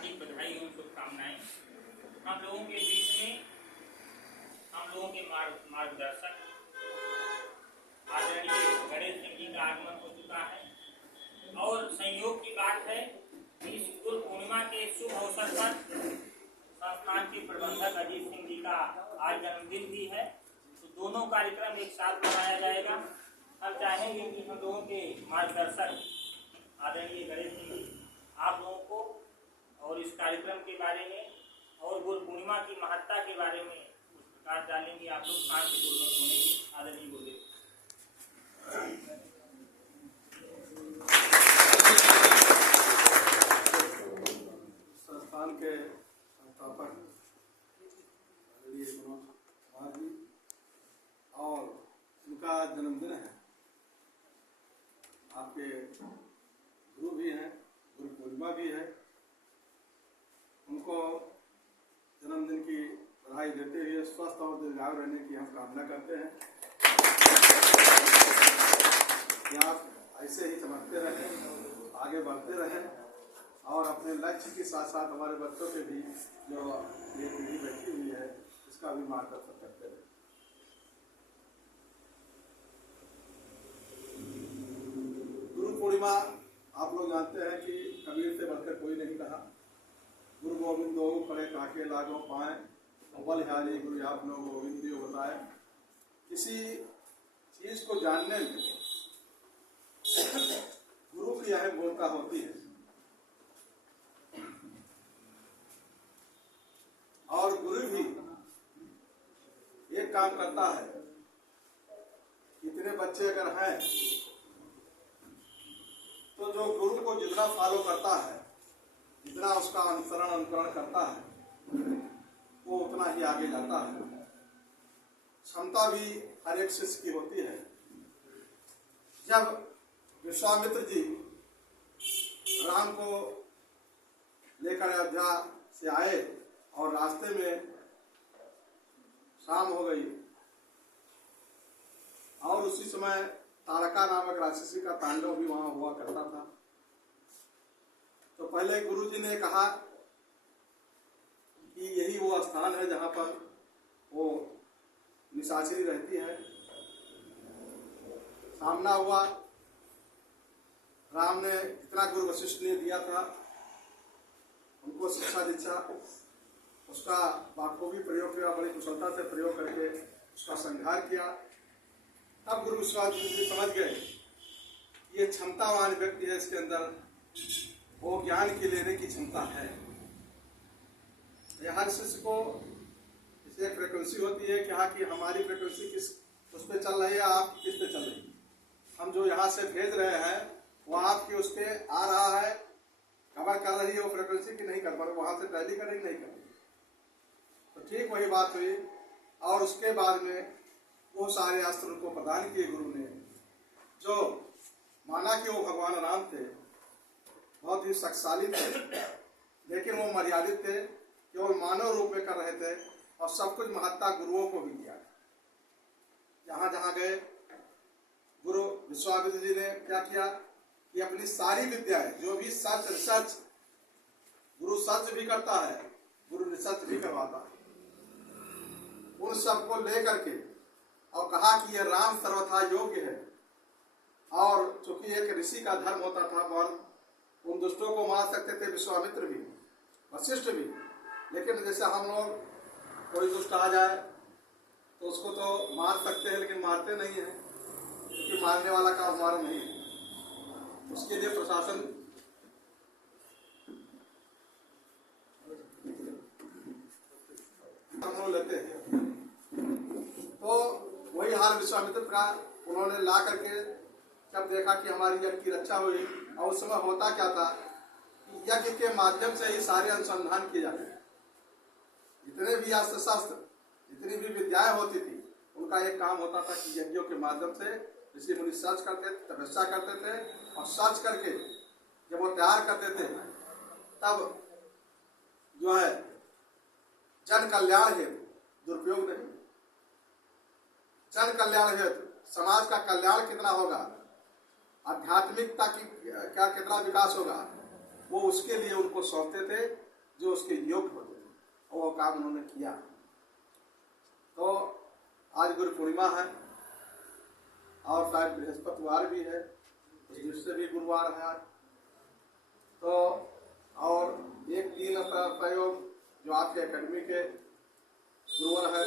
हार्दिक बधाई एवं शुभकामनाएं। हम लोगों के बीच में हम लोगों के मार्गदर्शक आदरणीय गणेश सिंह जी का आगमन हो चुका है और संयोग की बात है कि इस गुरु पूर्णिमा के शुभ अवसर पर संस्थान के प्रबंधक अजीत सिंह जी का आज जन्मदिन भी है, तो दोनों कार्यक्रम एक साथ मनाया जाएगा। हम चाहेंगे कि हम लोगों के मार्गदर्शक आदरणीय गणेश सिंह जी आप लोगों को और इस कार्यक्रम के बारे में और गुरु पूर्णिमा की महत्ता के बारे में कुछ प्रकाश डालेंगे। आप लोग शांतिपूर्वक सुनेंगे। आदरणीय गुरुदेव। संस्थान के संस्थापक आदरणीय विनोद कुमार जी और उनका जन्मदिन है। आपके गुरु भी हैं, गुरु पूर्णिमा भी है। उनको जन्मदिन की बधाई देते हुए स्वस्थ और दीर्घायु रहने की हम कामना करते हैं कि आप ऐसे ही चमकते रहें, आगे बढ़ते रहें और अपने लक्ष्य के साथ साथ हमारे बच्चों के भी जो ये पीढ़ी बैठी हुई है इसका भी मार्गदर्शन करते रहें। गुरु पूर्णिमा आप लोग जानते हैं कि कबीर से बढ़कर कोई नहीं कहा। गुरु गोविंद दो खड़े काके लागो पाए, बल हारी गुरु आप लोग गोविंद भी बताए। किसी चीज को जानने में गुरु की अहम भूमिका होती है और गुरु भी एक काम करता है। इतने बच्चे अगर हैं तो जो गुरु को जितना फॉलो करता है, जितना उसका अनुकरण करता है, वो उतना ही आगे जाता है। क्षमता भी हर एक शिष्य की होती है। जब विश्वामित्र जी राम को लेकर अयोध्या से आए और रास्ते में शाम हो गई और उसी समय तारका नामक राक्षसी का तांडव भी वहां हुआ करता था, तो पहले गुरु जी ने कहा कि यही वो स्थान है जहां पर वो निशाचरी रहती है। सामना हुआ, राम ने जितना गुरु वशिष्ठ ने दिया था उनको शिक्षा दीक्षा उसका बाखूबी प्रयोग किया, बड़ी कुशलता से प्रयोग करके उसका संहार किया। तब गुरु विश्वास जी समझ गए ये क्षमतावान व्यक्ति है, इसके अंदर वो ज्ञान की लेने की क्षमता है। हर शिष्य को इसे एक फ्रिक्वेंसी होती है कि हाँ कि हमारी फ्रिक्वेंसी किस उस पर चल रही है, आप किस पे चल रही है। हम जो यहाँ से भेज रहे हैं वो आपके उस पे आ रहा है, कवर कर रही है वो फ्रिक्वेंसी की नहीं कर पा रही, वहां से टैली कर रही नहीं कर रही। तो ठीक वही बात हुई और उसके बाद में वो सारे अस्त्र उनको प्रदान किए गुरु ने। जो माना कि वो भगवान राम थे, बहुत ही शक्तिशाली थे, लेकिन वो मर्यादित थे, केवल मानव रूप में कर रहे थे और सब कुछ महत्ता गुरुओं को भी दिया। जहां जहां गए गुरु विश्वामित्र जी ने क्या किया कि अपनी सारी विद्याएं, जो भी सच रिसर्च, गुरु सर्च भी करता है, गुरु रिसर्च भी करवाता है, उन सबको लेकर के और कहा कि यह राम सर्वथा योग्य है। और चूंकि एक ऋषि का धर्म होता था, उन दुष्टों को मार सकते थे विश्वामित्र भी, वशिष्ठ भी, लेकिन जैसे हम लोग कोई दुष्ट आ जाए तो उसको तो मार सकते हैं लेकिन मारते नहीं हैं, क्योंकि मारने वाला काम हमारा नहीं है। उसके लिए प्रशासन हम लोग लेते हैं। तो वही हाल विश्वामित्र का उन्होंने ला करके जब देखा कि हमारी यज्ञ की रक्षा हुई, और उस समय होता क्या था कि यज्ञ के माध्यम से ही सारे अनुसंधान किए जाते हैं। जितने भी अस्त्र शस्त्र, जितनी भी विद्याएं होती थी, उनका एक काम होता था कि यज्ञों के माध्यम से ऋषि मुनि सर्च करते, तपस्या करते थे और सर्च करके जब वो तैयार करते थे तब जो है जन कल्याण हेतु दुरुपयोग नहीं, जन कल्याण हेतु समाज का कल्याण कितना होगा, आध्यात्मिकता की क्या कितना विकास होगा, वो उसके लिए उनको सौंपते थे जो उसके योग्य होते हैं, और वो काम उन्होंने किया। तो आज गुरु पूर्णिमा है और शायद बृहस्पतिवार भी है, उस दृष्टि से भी गुरुवार है आज। तो और एक दिन सहयोग जो आपके एकेडमी के गुरुवर है,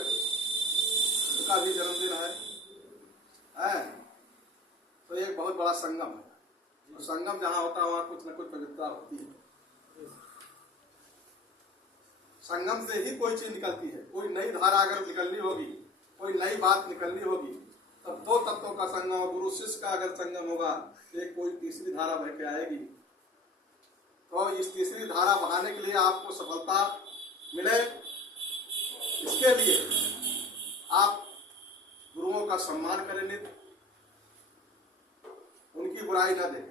उनका भी जन्मदिन है। तो एक बहुत बड़ा संगम है, और संगम जहाँ होता है वहाँ कुछ न कुछ पवित्रता होती है। संगम से ही कोई चीज निकलती है। कोई नई धारा अगर निकलनी होगी, कोई नई बात निकलनी होगी, तब दो तत्वों का संगम और गुरु शिष्य का अगर संगम होगा तो एक कोई तीसरी धारा बह के आएगी। तो इस तीसरी धारा बहाने के लिए आपको सफलता मिले, इसके लिए आप गुरुओं का सम्मान करें, नित्य उनकी बुराई न दें।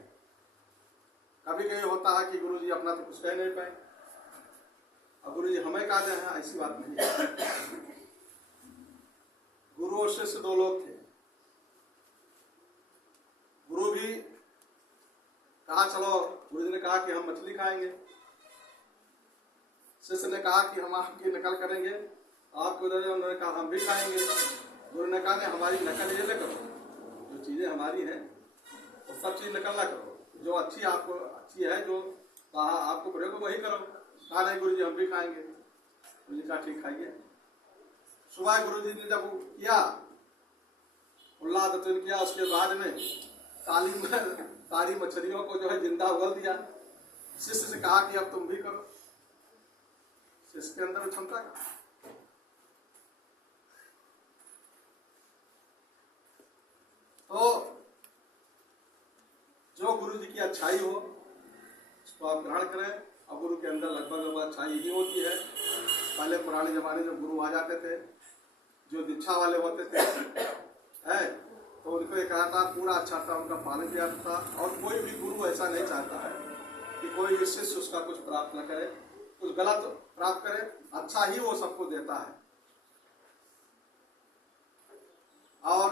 कभी कभी होता है कि गुरु जी अपना तो कुछ कह नहीं पाए और गुरु जी हमें कहा जाए, ऐसी बात नहीं है। गुरु और शिष्य दो लोग थे। गुरु भी कहा चलो, गुरु जी ने कहा कि हम मछली खाएंगे, शिष्य ने कहा कि हम आपकी नकल करेंगे, आपको उन्होंने कहा हम भी खाएंगे। गुरु ने कहा हमारी नकल ये न करो, जो चीजें हमारी हैं वो सब चीज नकल ना करो, जो अच्छी आपको अच्छी है, जो कहा आपको प्रयोग वही करो। कहा नहीं गुरु जी हम भी खाएंगे। गुरु जी कहा ठीक खाइए। सुबह गुरु जी ने जब किया, उल्लादतन किया, उसके बाद में सारी मछलियों को जो है जिंदा उगल दिया। शिष्य से कहा कि अब तुम भी करो। शिष्य के अंदर क्षमता का तो जो गुरु जी की अच्छाई हो उसको आप ग्रहण करें। और गुरु के अंदर लगभग अच्छाई ही होती है। पहले पुराने जमाने में गुरु आ जाते थे, जो दीक्षा वाले होते थे, है तो उनको एक था पूरा अच्छा था, उनका पालन किया था। और कोई भी गुरु ऐसा नहीं चाहता है कि कोई भी शिष्य उसका कुछ प्राप्त न करे, कुछ गलत प्राप्त करे, अच्छा ही वो सबको देता है। और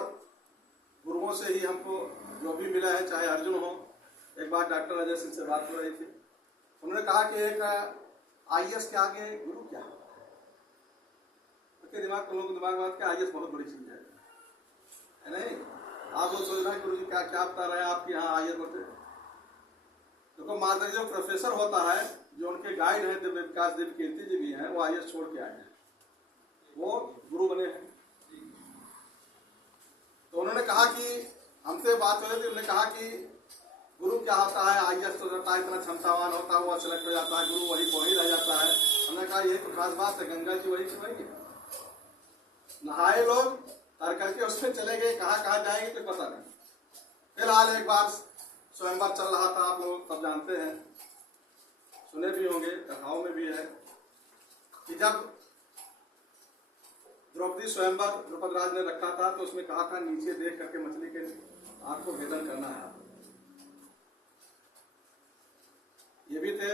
गुरुओं से ही हमको जो भी मिला है, चाहे अर्जुन हो। एक बार डॉक्टर अजय सिंह से बात हो रही थी, उन्होंने कहा कि एक IAS के आगे गुरु क्या है। लोगों के दिमाग में IAS बहुत बड़ी चीज है नहीं। आप लोग सोच रहे हैं गुरु जी क्या क्या बता रहे हैं, आपके यहाँ IAS बोलते हैं। देखो मार्गदर्शक जो प्रोफेसर होता है, जो उनके गाइड है दिव्य विकास देव कीर्ति जी भी हैं, वो IAS छोड़ के आए हैं, वो गुरु बने हैं। तो उन्होंने कहा कि हमसे बात हो रही थी, उन्होंने कहा कि गुरु क्या होता है, IAS तो रहता है, इतना क्षमतावान होता है, वो सेलेक्ट हो जाता है, गुरु वही रह जाता है। हमने कहा यही तो खास बात है, गंगा जी वही है। नहाए लोग तर करके उसमें चले गए, कहाँ जाएंगे तो पता नहीं। फिलहाल एक बार स्वयंवर चल रहा था, आप लोग सब जानते हैं, सुने भी होंगे, कथाओं में भी है कि जब द्रौपदी स्वयंवर द्रौपद राज ने रखा था तो उसमें कहा था नीचे देख करके मछली के आंख को भेदन करना है। ये भी थे।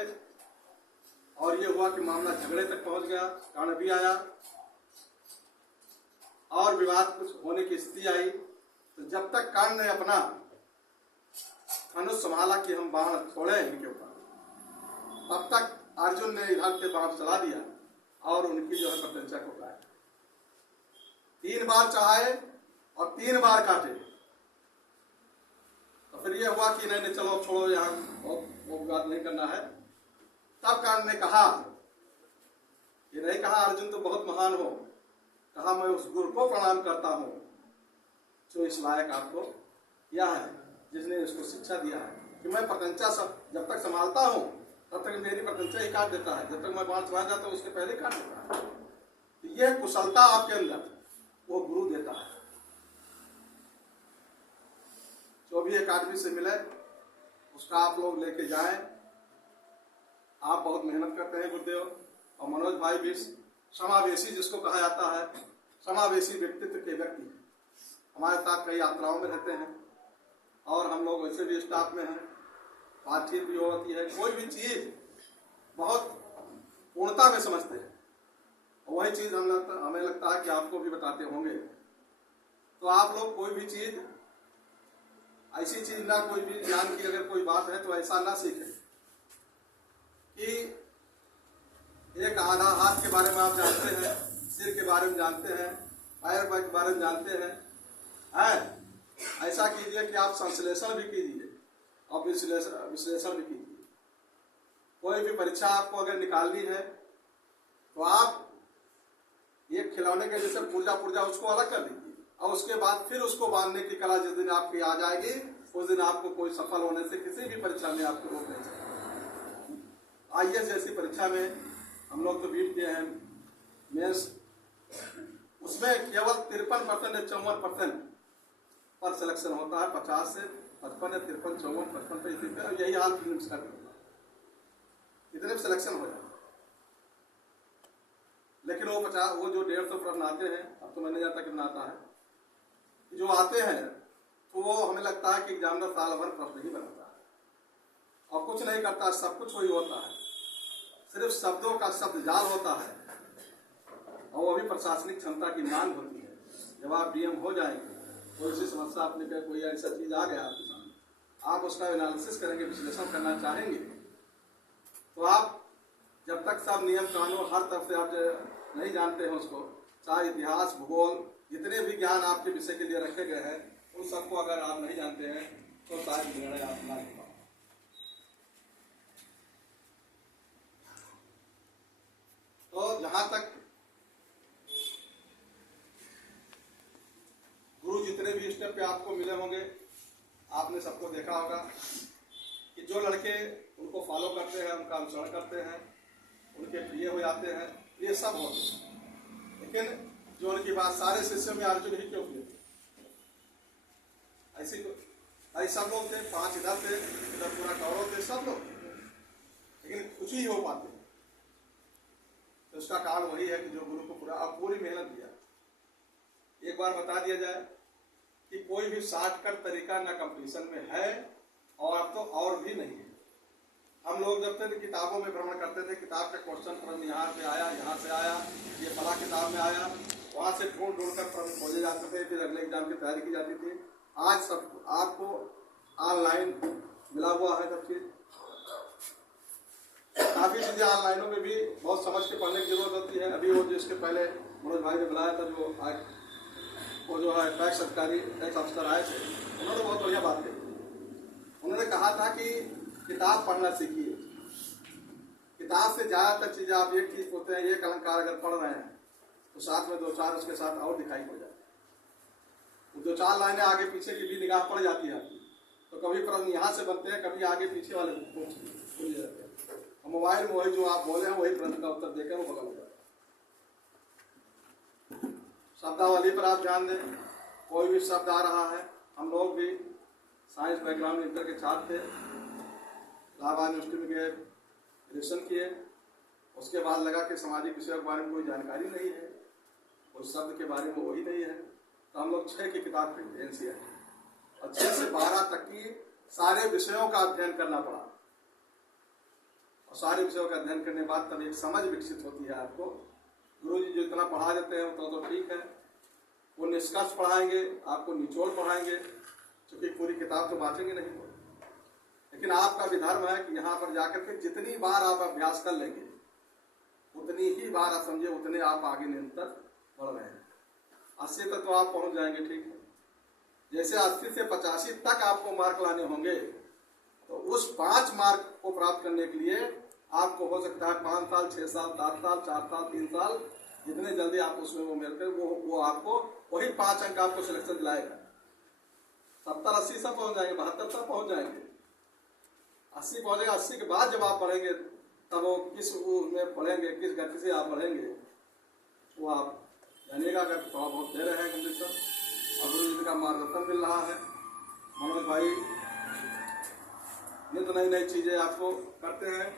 और ये हुआ कि मामला झगड़े तक पहुंच गया, कारण भी आया और विवाद कुछ होने की स्थिति आई। तो जब तक कर्ण ने अपना धनुष संभाला कि हम बाण छोड़े इनके ऊपर, तब तक अर्जुन ने इधर से बाण चला दिया और उनकी जो है प्रत्यंचा को काटा। 3 बार चढ़ाए और 3 बार काटे। तो फिर ये हुआ कि नहीं चलो छोड़ो, यहाँ वो बात नहीं करना है। तब कर्ण ने कहा, ये नहीं कहा अर्जुन तो बहुत महान हो, कहा मैं उस गुरु को प्रणाम करता हूं जो इस लायक आपको किया है, जिसने इसको शिक्षा दिया है कि मैं प्रत्यंचा सब जब तक संभालता हूं तब तक मेरी प्रत्यंचा ही काट देता है, जब तक मैं बाण चला जाता हूं उसके पहले काट देता है। तो यह कुशलता आपके अंदर वो गुरु देता है। जो भी अकादमी से मिले उसका आप लोग लेके जाएं। आप बहुत मेहनत करते हैं गुरुदेव। और मनोज भाई भी समावेशी जिसको कहा जाता है, समावेशी व्यक्तित्व के व्यक्ति हमारे साथ कई यात्राओं में रहते हैं और हम लोग वैसे भी स्टाफ में हैं, बातचीत भी होती है। कोई भी चीज बहुत पूर्णता में समझते हैं, वही चीज हमें लगता है कि आपको भी बताते होंगे। तो आप लोग कोई भी चीज ऐसी चीज ना, कोई भी ज्ञान की अगर कोई बात है तो ऐसा ना सीखें कि आधा हाथ के बारे में आप जानते हैं, सिर के बारे में जानते हैं, पैर के बारे में जानते हैं, ऐसा कीजिए कि आप संश्लेषण भी कीजिए और विश्लेषण भी कीजिए। कोई भी परीक्षा आपको अगर निकालनी है तो आप एक खिलौने के जैसे पुर्जा उसको अलग कर दीजिए और उसके बाद फिर उसको बांधने की कला जिस दिन आपकी आ जाएगी उस दिन आपको कोई सफल होने से किसी भी परीक्षा में आपको रोक नहीं सकता। IAS जैसी परीक्षा में हम लोग तो बीट किए हैं मेंस, उसमें केवल 53% या 54% पर सिलेक्शन होता है। 50 से 55 या 53, 54, 55 पे इसी पे, यही हाल फिल्म्स का होता है, इतने में सिलेक्शन हो जाता है। लेकिन वो 50 वो जो 150 प्रश्न आते हैं, अब तो मैं नहीं जानता कितना आता है, जो आते हैं तो वो हमें लगता है कि एग्जामिनर साल भर प्रश्न ही बनाता है और कुछ नहीं करता, सब कुछ वही होता है, सिर्फ शब्दों का शब्द जाल होता है और वो भी प्रशासनिक क्षमता की मांग होती है। जब आप DM हो जाएंगे, कोई सी समस्या आपने कहा, कोई ऐसा चीज आ गया आपके सामने, आप उसका एनालिसिस करेंगे, विश्लेषण करना चाहेंगे, तो आप जब तक सब नियम कानून हर तरफ से आप नहीं जानते हैं उसको, चाहे इतिहास भूगोल जितने भी ज्ञान आपके विषय के लिए रखे गए हैं उन सबको अगर आप नहीं जानते हैं तो शायद निर्णय आप ना ले पाओ। तो जहां तक गुरु जितने भी स्टेप पे आपको मिले होंगे, आपने सबको देखा होगा कि जो लड़के उनको फॉलो करते हैं, उनका अनुसरण करते हैं, उनके प्रिय हो जाते हैं, ये सब होते हैं। लेकिन जो उनकी बात सारे शिष्यों में अर्जुन ही क्यों किए? ऐसे सब लोग थे, 5 इधर थे, इधर पूरा कौरव थे, सब लोग, लेकिन कुछ ही हो पाते। तो उसका कारण वही है कि जो गुरु को पूरी मेहनत दिया। एक बार बता दिया जाए कि कोई भी शॉर्टकट तरीका ना कंपटीशन में है और तो और भी नहीं है। हम लोग जब तक किताबों में भ्रमण करते थे, किताब का क्वेश्चन प्रश्न यहाँ से आया, यहाँ से आया, ये फला किताब में आया, वहाँ से ढूंढ कर प्रश्न खोजे जाते थे, फिर अगले एग्जाम की तैयारी की जाती थी। आज सब आपको ऑनलाइन मिला हुआ है सब चीज, काफी चीजें ऑनलाइनों में भी बहुत समझ के पढ़ने की जरूरत होती है। अभी वो जिसके पहले मनोज भाई ने बुलाया था, जो आज वो जो है टैक्स अफसर आए थे, उन्होंने बहुत बढ़िया बात कही। उन्होंने कहा था कि किताब पढ़ना सीखिए, किताब से ज्यादातर चीजें आप एक चीज होते हैं, एक अलंकार अगर पढ़ रहे हैं तो साथ में 2-4 उसके साथ और दिखाई पड़ जाए, 2-4 लाइनें आगे पीछे की भी निगाह पड़ जाती है। तो कभी प्रश्न यहाँ से बनते हैं, कभी आगे पीछे वाले भूल जाते हैं, और मोबाइल में वही जो आप बोले हैं वही प्रश्न का उत्तर देकर वो बदल जाता है। शब्दावली पर आप ध्यान दें, कोई भी शब्द आ रहा है, हम लोग भी साइंस बैकग्राउंड इंटर के छात्र थे, इलाहाबाद यूनिवर्सिटी में गए, ग्रेजुएशन किए, उसके बाद लगा कि सामाजिक विषयों के बारे में कोई जानकारी नहीं है, उस शब्द के बारे में वही नहीं है, तो हम लोग 6 की किताब खरीदे NCERT और 6 से 12 तक की सारे विषयों का अध्ययन करना पड़ा। और सारे विषयों का अध्ययन करने के बाद तब एक समझ विकसित होती है आपको। गुरुजी जो इतना पढ़ा देते हैं उतना तो ठीक है, वो निष्कर्ष पढ़ाएंगे, आपको निचोड़ पढ़ाएंगे, क्योंकि पूरी किताब तो बांटेंगे नहीं, लेकिन आपका भी धर्म है कि यहाँ पर जाकर के जितनी बार आप अभ्यास कर लेंगे उतनी ही बार आप समझे उतने आप आगे निरंतर बढ़ रहे हैं। 80 तक तो आप पहुंच जाएंगे, ठीक है। जैसे 80 से 85 तक आपको मार्क लाने होंगे, तो उस 5 मार्क को प्राप्त करने के लिए आपको हो सकता है 5 साल, 6 साल, 7 साल, 4 साल, 3 साल, जितने जल्दी आप उसमें वो मिलकर वो आपको वही 5 अंक आपको सिलेक्शन दिलाएगा। 70-80 सब पहुंच जाएंगे, 72 तक पहुंच जाएंगे, 80 पहुंचेगा। 80 के बाद जब आप पढ़ेंगे तब वो किस में पढ़ेंगे, किस गति से आप पढ़ेंगे, वो आप जानिएगा। अगर थोड़ा बहुत दे रहे हैं कंडीशन, और गुरु जी का मार्गदर्शन मिल रहा है, मनोज भाई ये तो नई चीजें आपको करते हैं।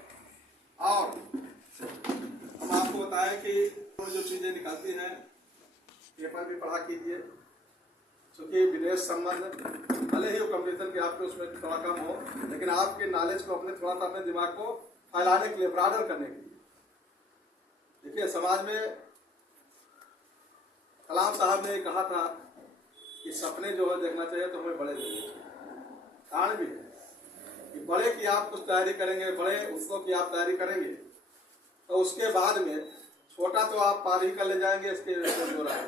और हम आपको बताएं कि जो चीजें निकलती हैं पेपर भी पढ़ा कीजिए, क्योंकि विदेश संबंध भले ही वो कंपटीशन के आपके उसमें थोड़ा कम हो, लेकिन आपके नॉलेज को अपने थोड़ा सा अपने दिमाग को फैलाने के लिए, ब्रॉडर करने के लिए। देखिए समाज में कलाम साहब ने कहा था कि सपने जो है देखना चाहिए तो हमें बड़े देखने चाहिए। कारण भी है कि बड़े की आप कुछ तैयारी करेंगे, बड़े उत्सव की आप तैयारी करेंगे, तो तो उसके बाद में छोटा तो आप पार ही कर ले जाएंगे, इसके जो रहा है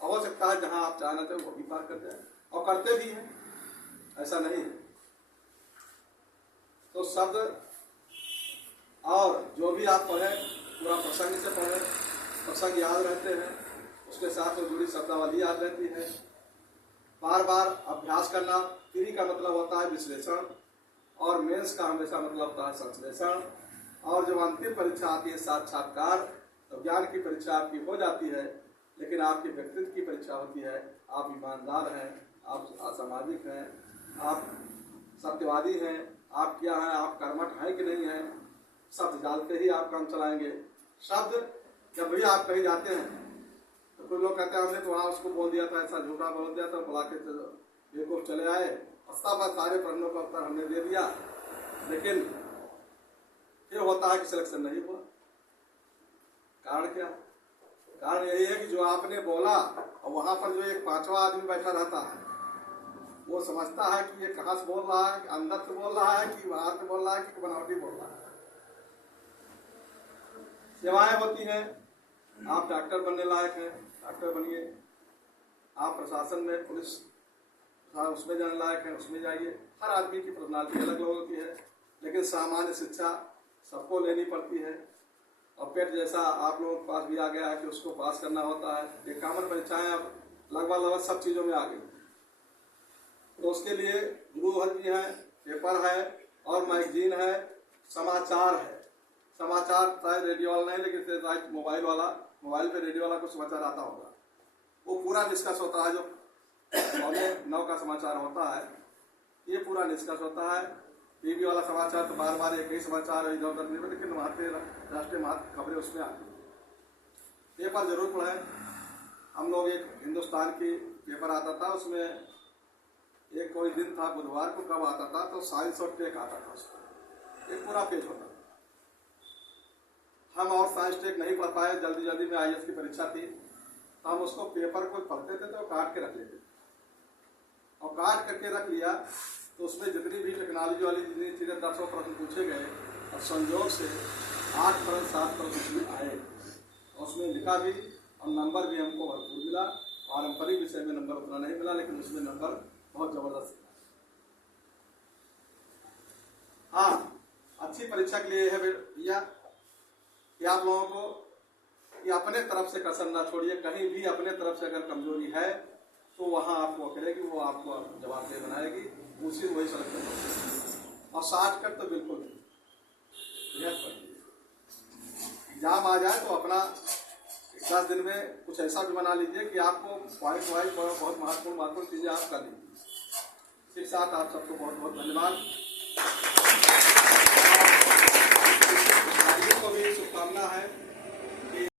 हो सकता है जहां आप जाना थे वो भी पार कर जाए, और करते भी हैं, ऐसा नहीं है। तो शब्द और जो भी आप पढ़े पूरा प्रसंग से पढ़े, प्रसंग याद रहते हैं, उसके साथ तो जुड़ी शब्दावली याद रहती है। बार बार अभ्यास करना। प्री का मतलब होता है विश्लेषण, और मेंस का हमेशा मतलब होता है संश्लेषण, और जब अंतिम परीक्षा आती है साक्षात्कार, तो ज्ञान की परीक्षा आपकी हो जाती है, लेकिन आपके व्यक्तित्व की परीक्षा होती है। आप ईमानदार हैं, आप असामाजिक हैं, आप सत्यवादी हैं, आप क्या हैं, आप कर्मठ हैं कि नहीं हैं, शब्द डालते ही आप काम चलाएंगे। शब्द जब भी आप कहीं जाते हैं तो कुछ लोग कहते हैं हमने तो वहाँ उसको बोल दिया था, ऐसा झूठा बोल दिया था, बुला के बेवकूफ चले आए, सारे प्रश्नों का उत्तर हमने दे दिया, लेकिन फिर होता है कि सिलेक्शन नहीं हुआ। कारण क्या? कारण यही है कि जो आपने बोला, और वहां पर जो एक पांचवा आदमी बैठा रहता है, वो समझता है कि ये कहाँ से बोल रहा है, अंदर से बोल रहा है कि बाहर से बोल रहा है कि बनावटी बोल रहा है। सेवाएं होती हैं, आप डॉक्टर बनने लायक हैं, डॉक्टर बनिए। आप प्रशासन में, पुलिस उसमें जाने लायक हैं, उसमें जाइए। हर आदमी की पर्सनालिटी अलग अलग होती है, लेकिन सामान्य शिक्षा सबको लेनी पड़ती है। और पेट जैसा आप लोगों के पास भी आ गया है कि उसको पास करना होता है। ये कॉमन परीक्षाएं अब लगभग सब चीज़ों में आ गई, तो उसके लिए गुरुहर भी है, पेपर है, और मैगजीन है, समाचार है। समाचार शायद रेडियो वाला नहीं, लेकिन शायद मोबाइल पे रेडियो वाला को समाचार आता होगा। वो पूरा डिस्कस होता है, जो 9 का समाचार होता है, ये पूरा डिस्कस होता है। टीवी वाला समाचार तो बार बार एक ही समाचार इधर उधर नहीं, लेकिन राष्ट्रीय महत्व खबरें उसमें आती हैं। पेपर जरूर पढ़ें। हम लोग एक हिंदुस्तान की पेपर आता था, उसमें एक कोई दिन था बुधवार को, कब आता था तो साइंस और टेक आता था, उसमें एक पूरा पेज होता था। हम और साइंस टेक नहीं पढ़ पाए, जल्दी में IAS की परीक्षा थी, तो हम उसको पेपर को पढ़ते थे तो काट के रख लेते थे, और काट करके रख लिया तो उसमें जितनी भी टेक्नोलॉजी वाली जितनी चीज़ें 10 प्रश्न पूछे गए, और संयोग से 8 प्रश्न 7 प्रश्न उसमें आए, और उसमें लिखा भी, और नंबर भी हमको भरपूर मिला। पारंपरिक विषय में नंबर उतना नहीं मिला, लेकिन उसमें नंबर बहुत जबरदस्त मिला। हाँ, अच्छी परीक्षा के लिए है भैया कि आप लोगों को कि अपने तरफ से कसर ना छोड़िए। कहीं भी अपने तरफ से अगर कमजोरी है तो वहाँ आपको करेगी, वो आपको जवाबदेह बनाएगी, उसी वही सड़क। और शॉर्टकट तो बिल्कुल नहीं। एग्जाम आ जाए तो अपना 10 दिन में कुछ ऐसा भी बना लीजिए कि आपको पॉइंट वाइज बहुत महत्वपूर्ण चीज़ें आप कर लीजिए। इसी के साथ आप सबको बहुत बहुत धन्यवाद।